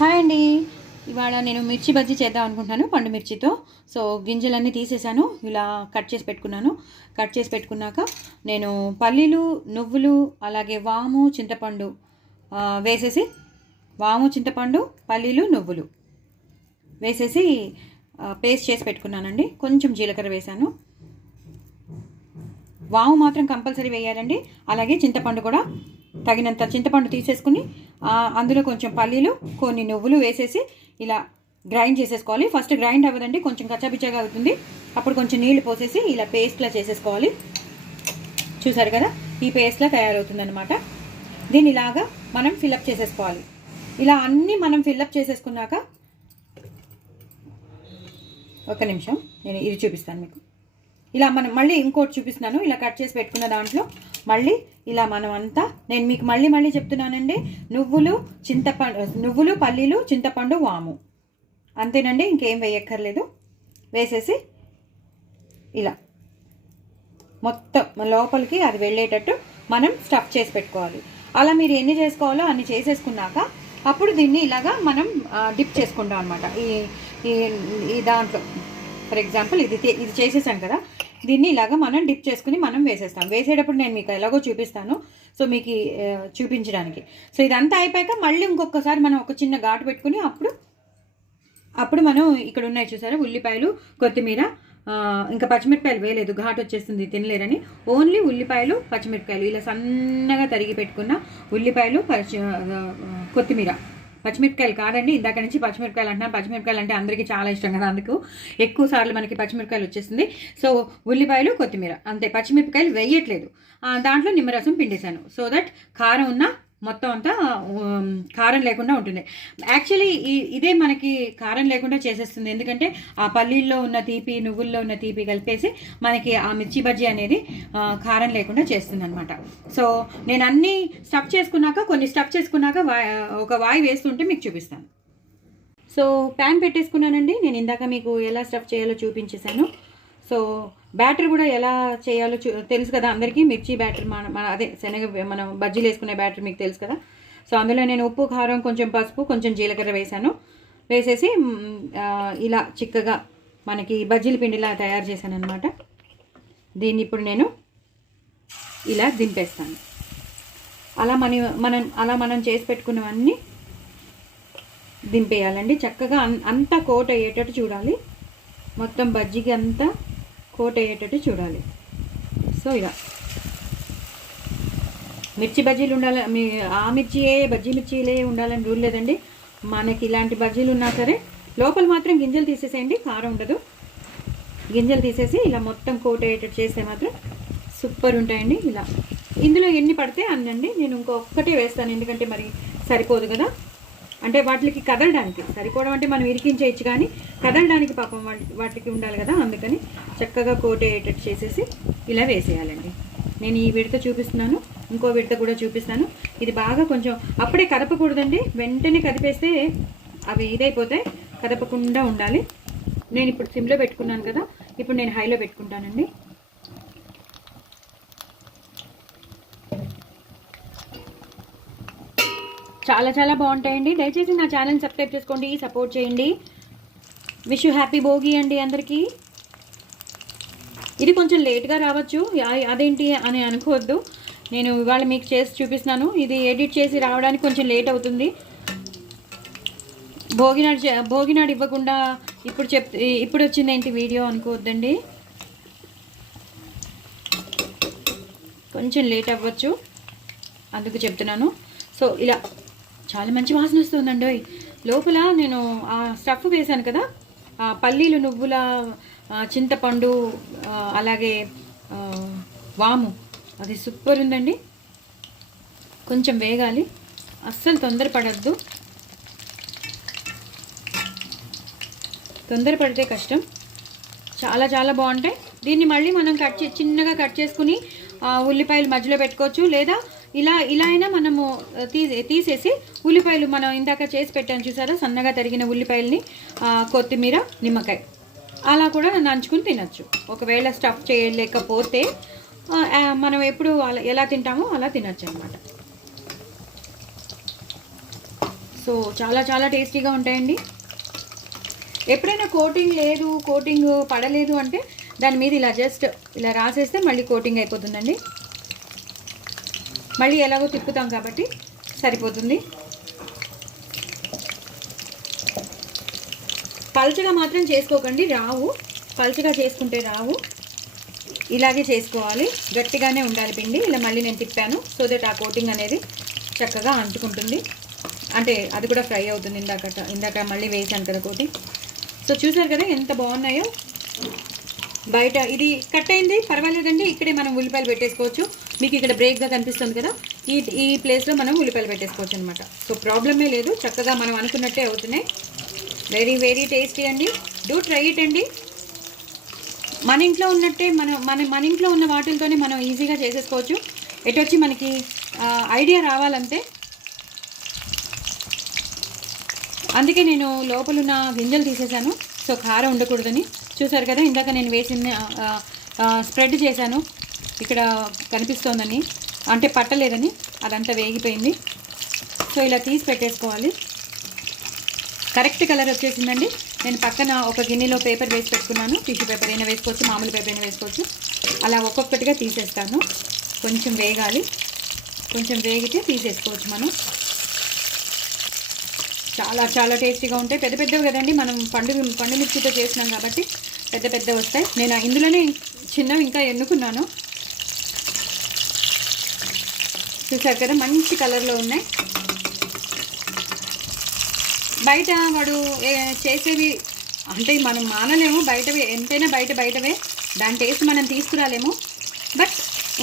Hi అండి. ఇవాళ నేను మిర్చి బజ్జీ చేద్దాం అనుకుంటున్నాను పండు మిర్చితో. సో గింజలన్నీ తీసేసాను, ఇలా కట్ చేసి పెట్టుకున్నాను. కట్ చేసి పెట్టుకున్నాక నేను పల్లీలు, నువ్వులు, అలాగే వాము, చింతపండు వేసేసి, వాము, చింతపండు, పల్లీలు, నువ్వులు వేసేసి పేస్ట్ చేసి పెట్టుకున్నానండి. కొంచెం జీలకర్ర వేసాను. వాము మాత్రం కంపల్సరీ వేయాలండి. అలాగే చింతపండు కూడా తగినంత చింతపండు తీసేసుకుని అందులో కొంచెం పల్లీలు, కొన్ని నువ్వులు వేసేసి ఇలా గ్రైండ్ చేసేసుకోవాలి. ఫస్ట్ గ్రైండ్ అవ్వదండి, కొంచెం కచ్చాపిచ్చాగా అవుతుంది. అప్పుడు కొంచెం నీళ్లు పోసేసి ఇలా పేస్ట్లా చేసేసుకోవాలి. చూసారు కదా, ఈ పేస్ట్లా తయారవుతుంది అనమాట. దీన్ని ఇలాగా మనం ఫిల్అప్ చేసేసుకోవాలి. ఇలా అన్నీ మనం ఫిల్అప్ చేసేసుకున్నాక, ఒక నిమిషం నేను ఇది చూపిస్తాను మీకు. ఇలా మనం మళ్ళీ ఇంకోటి చూపిస్తున్నాను. ఇలా కట్ చేసి పెట్టుకున్న దాంట్లో మళ్ళీ ఇలా మనం అంతా, నేను మీకు మళ్ళీ చెప్తున్నానండి, నువ్వులు, పల్లీలు, చింతపండు, వాము, అంతేనండి, ఇంకేం వేయక్కర్లేదు. వేసేసి ఇలా మొత్తం లోపలికి అది వెళ్ళేటట్టు మనం స్టఫ్ చేసి పెట్టుకోవాలి. అలా మీరు ఎన్ని చేసుకోవాలో అన్ని చేసేసుకున్నాక అప్పుడు దీన్ని ఇలాగా మనం డిప్ చేసుకుంటాం అనమాట. ఈ దాంట్లో ఫర్ ఎగ్జాంపుల్ ఇది చేసేసాం కదా, దీన్ని ఇలాగా మనం డిప్ చేసుకుని మనం వేసేస్తాం. వేసేటప్పుడు నేను మీకు ఎలాగో చూపిస్తాను, సో మీకు చూపించడానికి. సో ఇదంతా అయిపోయాక మళ్ళీ ఇంకొకసారి మనం ఒక చిన్న ఘాటు పెట్టుకుని అప్పుడు మనం ఇక్కడ ఉన్నాయి చూసారా, ఉల్లిపాయలు, కొత్తిమీర, ఇంకా పచ్చిమిరపకాయలు వేయలేదు, ఘాటు వచ్చేస్తుంది తినలేరని. ఓన్లీ ఉల్లిపాయలు, పచ్చిమిరపకాయలు, ఇలా సన్నగా తరిగి పెట్టుకున్న ఉల్లిపాయలు, కొత్తిమీర, పచ్చిమిరపకాయలు కాదండి, ఇందాక నుంచి పచ్చిమిరపకాయలు అంటున్నాను. పచ్చిమిరపకాయలు అంటే అందరికీ చాలా ఇష్టం కదా, అందుకు ఎక్కువ సార్లు మనకి పచ్చిమిరపకాయలు వచ్చేస్తుంది. సో ఉల్లిపాయలు, కొత్తిమీర అంతే, పచ్చిమిరపకాయలు వేయట్లేదు. దాంట్లో నిమ్మరసం పిండేశాను, సో దట్ కారం ఉన్న మొత్తం అంతా కారం లేకుండా ఉంటుంది. యాక్చువల్లీ ఇదే మనకి కారం లేకుండా చేసేస్తుంది, ఎందుకంటే ఆ పల్లీల్లో ఉన్న తీపి, నువ్వుల్లో ఉన్న తీపి కలిపేసి మనకి ఆ మిర్చి బజ్జీ అనేది కారం లేకుండా చేస్తుంది అనమాట. సో నేను అన్నీ స్టఫ్ చేసుకున్నాక, కొన్ని స్టఫ్ చేసుకున్నాక ఒక వాయి వేస్తుంటే మీకు చూపిస్తాను. సో ప్యాన్ పెట్టేసుకున్నానండి. నేను ఇందాక మీకు ఎలా స్టఫ్ చేయాలో చూపించేశాను. సో బ్యాటర్ కూడా ఎలా చేయాలో తెలుసు కదా అందరికీ. మిర్చి బ్యాటర్ అదే శనగ మనం బజ్జీలు వేసుకునే బ్యాటర్ మీకు తెలుసు కదా. సో అందులో నేను ఉప్పు, కారం, కొంచెం పసుపు, కొంచెం జీలకర్ర వేసాను. వేసేసి ఇలా చిక్కగా మనకి బజ్జీల పిండిలా తయారు చేశాను అనమాట. దీన్ని ఇప్పుడు నేను ఇలా దింపేస్తాను. అలా మనం చేసి పెట్టుకున్నవన్నీ దింపేయాలండి. చక్కగా అంతా కోట్ అయ్యేటట్టు చూడాలి, మొత్తం బజ్జీకి అంతా కోట్ అయ్యేటట్టు చూడాలి. సో ఇలా మిర్చి బజ్జీలు ఉండాలి, ఆ మిర్చియే బజ్జీ మిర్చిలే ఉండాలని రూల్ లేదండి. మనకి ఇలాంటి బజ్జీలు ఉన్నా సరే లోపల మాత్రం గింజలు తీసేసేయండి, కారం ఉండదు. గింజలు తీసేసి ఇలా మొత్తం కోట్ అయ్యేటట్టు చేస్తే మాత్రం సూపర్ ఉంటాయండి. ఇలా ఇందులో ఎన్ని పడితే అన్నండి, నేను ఇంకొకటే వేస్తాను, ఎందుకంటే మరి సరిపోదు కదా. అంటే వాటికి కదలడానికి సరిపోవడం అంటే మనం ఇరికించేయచ్చు, కానీ కదలడానికి పాపం వాటికి ఉండాలి కదా, అందుకని చక్కగా కోట్ అయ్యేటట్టు చేసేసి ఇలా వేసేయాలండి. నేను ఈ విడత చూపిస్తున్నాను, ఇంకో విడత కూడా చూపిస్తాను. ఇది బాగా కొంచెం అప్పుడే కదపకూడదండి, వెంటనే కదిపేస్తే అవి ఇదైపోతాయి, కదపకుండా ఉండాలి. నేను ఇప్పుడు సిమ్లో పెట్టుకున్నాను కదా, ఇప్పుడు నేను హైలో పెట్టుకుంటానండి. చాలా చాలా బాగుంటాయండి. దయచేసి నా ఛానల్ సబ్స్క్రైబ్ చేసుకోండి, సపోర్ట్ చేయండి. విష్ యూ హ్యాపీ భోగి అండి అందరికీ. ఇది కొంచెం లేట్గా రావచ్చు, అదేంటి అని అనుకోవద్దు. నేను ఇవాళ మీకు చేసి చూపిస్తున్నాను, ఇది ఎడిట్ చేసి రావడానికి కొంచెం లేట్ అవుతుంది. భోగినాడు ఇవ్వకుండా ఇప్పుడు వచ్చింది ఏంటి వీడియో అనుకోవద్దండి, కొంచెం లేట్ అవ్వచ్చు, అందుకు చెప్తున్నాను. సో ఇలా చాలా మంచి వాసన వస్తుందండి. లోపల నేను ఆ స్టఫ్ వేసాను కదా, పల్లీలు, నువ్వుల, చింతపండు, అలాగే వాము, అది సూపర్ ఉందండి. కొంచెం వేగాలి, అస్సలు తొందరపడద్దు, తొందరపడితే కష్టం. చాలా చాలా బాగుంటాయి. దీన్ని మళ్ళీ మనం చిన్నగా కట్ చేసుకుని ఉల్లిపాయలు మధ్యలో పెట్టుకోవచ్చు, లేదా ఇలా అయినా మనము తీసేసి ఉల్లిపాయలు మనం ఇందాక చేసి పెట్టాను చూసారా, సన్నగా తరిగిన ఉల్లిపాయలని, కొత్తిమీర, నిమ్మకాయ అలా కూడా నంచుకుని తినచ్చు. ఒకవేళ స్టఫ్ చేయలేకపోతే మనం ఎప్పుడు ఎలా తింటామో అలా తినచ్చు అనమాట. సో చాలా చాలా టేస్టీగా ఉంటాయండి. ఎప్పుడైనా కోటింగ్ పడలేదు అంటే దాని మీద ఇలా జస్ట్ ఇలా రాసేస్తే మళ్ళీ కోటింగ్ అయిపోతుందండి. మళ్ళీ ఎలాగో తిప్పుతాం కాబట్టి సరిపోతుంది. పల్చగా మాత్రం చేసుకోకండి, రావు. పల్చగా చేసుకుంటే రావు. ఇలాగే చేసుకోవాలి, గట్టిగానే ఉండాలి పిండి. ఇలా మళ్ళీ నేను తిప్పాను సో దట్ ఆ కోటింగ్ అనేది చక్కగా అంటుకుంటుంది. అంటే అది కూడా ఫ్రై అవుతుంది. ఇందాక మళ్ళీ వేసాను కదా కోటింగ్. సో చూసారు కదా ఎంత బాగున్నాయో. బయట ఇది కట్ అయింది, పర్వాలేదండి. ఇక్కడే మనం ఉల్లిపాయలు పెట్టేసుకోవచ్చు. మీకు ఇక్కడ బ్రేక్గా కనిపిస్తుంది కదా, ఈ ప్లేస్లో మనం ఉల్లిపాయలు పెట్టేసుకోవచ్చు అనమాట. సో ప్రాబ్లమే లేదు, చక్కగా మనం అనుకున్నట్టే అవుతున్నాయి. వెరీ వెరీ టేస్టీ అండి. డూ ట్రై ఇట్ అండి. మన ఇంట్లో ఉన్నట్టే మన ఇంట్లో ఉన్న వాటితోనే మనం ఈజీగా చేసేసుకోవచ్చు. ఎటొచ్చి మనకి ఐడియా రావాలంతే. అందుకే నేను లోపలున్న గింజలు తీసేసాను. సో కారం ఉండకూడదని. చూసారు కదా ఇందాక నేను వేసిన స్ప్రెడ్ చేశాను, ఇక్కడ కనిపిస్తోందని, అంటే పట్టలేదని. అదంతా వేగిపోయింది. సో ఇలా తీసి పెట్టేసుకోవాలి. కరెక్ట్ కలర్ వచ్చేసిందండి. నేను పక్కన ఒక గిన్నెలో పేపర్ వేసి పెట్టుకున్నాను. టిష్యూ పేపర్ అయినా వేసుకోవచ్చు, మామూలు పేపర్ అయినా వేసుకోవచ్చు. అలా ఒక్కొక్కటిగా తీసేస్తాను. కొంచెం వేగాలి, కొంచెం వేగితే తీసేసుకోవచ్చు మనం. చాలా చాలా టేస్టీగా ఉంటాయి. పెద్ద పెద్దవి కదండి, మనం పండు మిర్చితో చేసినాం కాబట్టి పెద్ద పెద్ద వస్తాయి. నేను ఇందులోనే చిన్నవి ఇంకా ఎన్నుకున్నాను. చూసారు కదా మంచి కలర్లో ఉన్నాయి. బయట వాడు చేసేవి అంటే మనం మానలేము, బయటవే ఎంతైనా బయటవే. దాని టేస్ట్ మనం తీసుకురాలేము. బట్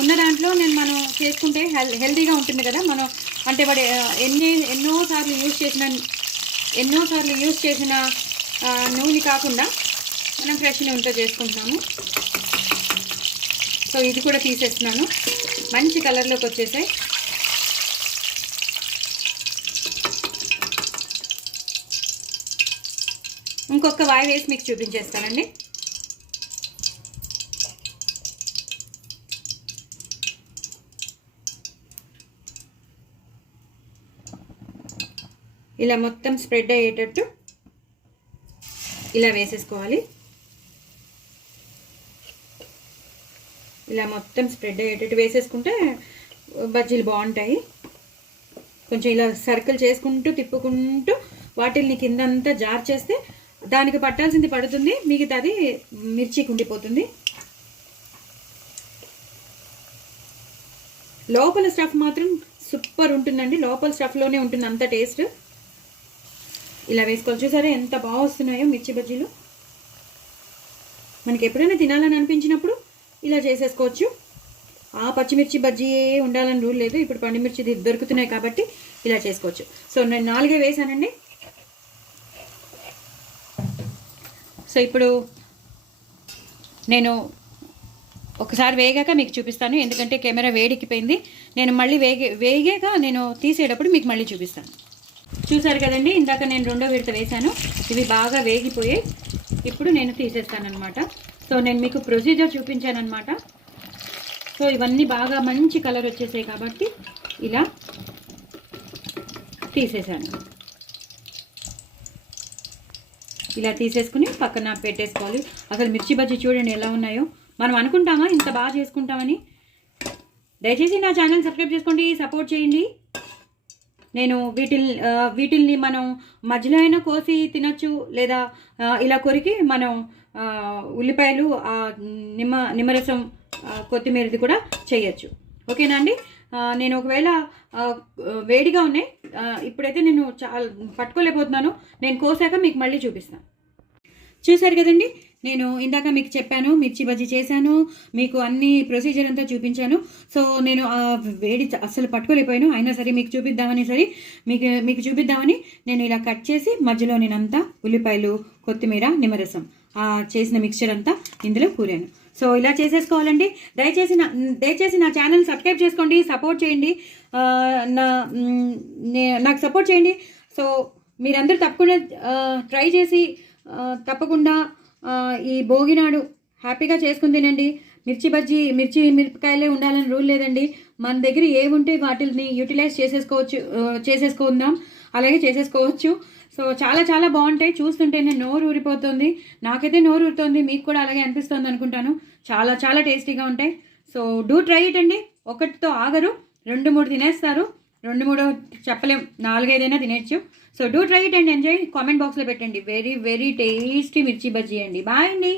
ఉన్న దాంట్లో మనం చేసుకుంటే హెల్తీగా ఉంటుంది కదా. మనం అంటే వాడు ఎన్నోసార్లు యూజ్ చేసిన నూనె కాకుండా మనం ఫ్రెష్ నూనెతో చేసుకుంటున్నాము. సో ఇది కూడా తీసేస్తున్నాను. మంచి కలర్లోకి వచ్చేసాయి. ఇంకొక వాయి వేసి మీకు చూపించేస్తానండి. ఇలా మొత్తం స్ప్రెడ్ అయ్యేటట్టు ఇలా వేసేసుకోవాలి. ఇలా మొత్తం స్ప్రెడ్ అయ్యేటట్టు వేసేసుకుంటే బజ్జీలు బాగుంటాయి. కొంచెం ఇలా సర్కిల్ చేసుకుంటూ తిప్పుకుంటూ వాటిల్ని కిందంతా జార్ చేస్తే దానికి పట్టాల్సింది పడుతుంది, మిగతాది మిర్చికి ఉండిపోతుంది. లోపల స్టఫ్ మాత్రం సూపర్ ఉంటుందండి. లోపల స్టఫ్లోనే ఉంటుంది అంత టేస్ట్. ఇలా వేసుకోవాలి. చూసారా ఎంత బాగా వస్తున్నాయో మిర్చి బజ్జీలు. మనకి ఎప్పుడైనా తినాలని అనిపించినప్పుడు ఇలా చేసేసుకోవచ్చు. పచ్చిమిర్చి బజ్జీ ఉండాలని రూల్ లేదు. ఇప్పుడు పండుమిర్చి దొరుకుతున్నాయి కాబట్టి ఇలా చేసుకోవచ్చు. సో నేను 4 వేసానండి. సో ఇప్పుడు నేను ఒకసారి వేగాక మీకు చూపిస్తాను, ఎందుకంటే కెమెరా వేడెక్కిపోయింది. నేను మళ్ళీ వేగాక నేను తీసేటప్పుడు మీకు మళ్ళీ చూపిస్తాను. చూసారు కదండి, ఇందాక నేను 2వ విడత వేసాను. ఇవి బాగా వేగిపోయాయి. ఇప్పుడు నేను తీసేస్తాను అనమాట. సో నేను మీకు ప్రొసీజర్ చూపించాను అనమాట. సో ఇవన్నీ బాగా మంచి కలర్ వచ్చేసాయి కాబట్టి ఇలా తీసేసాను. ఇలా తీసేసుకుని పక్కన పెట్టేసుకోవాలి. అసలు మిర్చి బజ్జీ చూడండి ఎలా ఉన్నాయో. మనం అనుకుంటామా ఇంత బాగా చేసుకుంటామని. దయచేసి నా ఛానల్ సబ్స్క్రైబ్ చేసుకోండి, సపోర్ట్ చేయండి. నేను వీటిల్ని మనం మధ్యలో అయినా కోసి తినచ్చు, లేదా ఇలా కొరికి మనం ఉల్లిపాయలు నిమ్మరసం కొత్తిమీరది కూడా చేయొచ్చు. ఓకేనా అండి. నేను ఒకవేళ వేడిగా ఉన్నాయి, ఇప్పుడైతే నేను చాలా పట్టుకోలేకపోతున్నాను. నేను కోసాక మీకు మళ్ళీ చూపిస్తాను. చూసారు కదండి, నేను ఇందాక మీకు చెప్పాను మిర్చి బజ్జీ చేశాను, మీకు అన్ని ప్రొసీజర్ అంతా చూపించాను. సో నేను వేడి అస్సలు పట్టుకోలేకపోయాను. అయినా సరే మీకు చూపిద్దామని నేను ఇలా కట్ చేసి మధ్యలో నేనంతా ఉల్లిపాయలు కొత్తిమీర నిమ్మరసం చేసిన మిక్చర్ అంతా ఇందులో కూరాను. సో ఇలా చేసేసుకోవాలండి. దయచేసి నా ఛానల్ సబ్స్క్రైబ్ చేసుకోండి, సపోర్ట్ చేయండి, నాకు సపోర్ట్ చేయండి. సో మీరందరూ తప్పకుండా ట్రై చేసి తప్పకుండా ఈ భోగినాడు హ్యాపీగా చేసుకుని తినండి. మిరపకాయలే ఉండాలని రూల్ లేదండి. మన దగ్గర ఏముంటే వాటిని యూటిలైజ్ చేసేసుకుందాం. అలాగే చేసేసుకోవచ్చు. సో చాలా చాలా బాగుంటాయి, చూస్తుంటేనే నోరు ఊరిపోతుంది. నాకైతే నోరు ఊరుతుంది, మీకు కూడా అలాగే అనిపిస్తుంది అనుకుంటాను. చాలా చాలా టేస్టీగా ఉంటాయి. సో డూ ట్రై ఇట్ అండి. ఒకటితో ఆగరు, 2-3 తినేస్తారు. 2-3 చెప్పలేం, 4-5 తినేచ్చు. So do try it and enjoy. Comment బాక్స్లో పెట్టండి. వెరీ వెరీ టేస్టీ మిర్చి బజ్జీ అండి. బాయ్ అండి.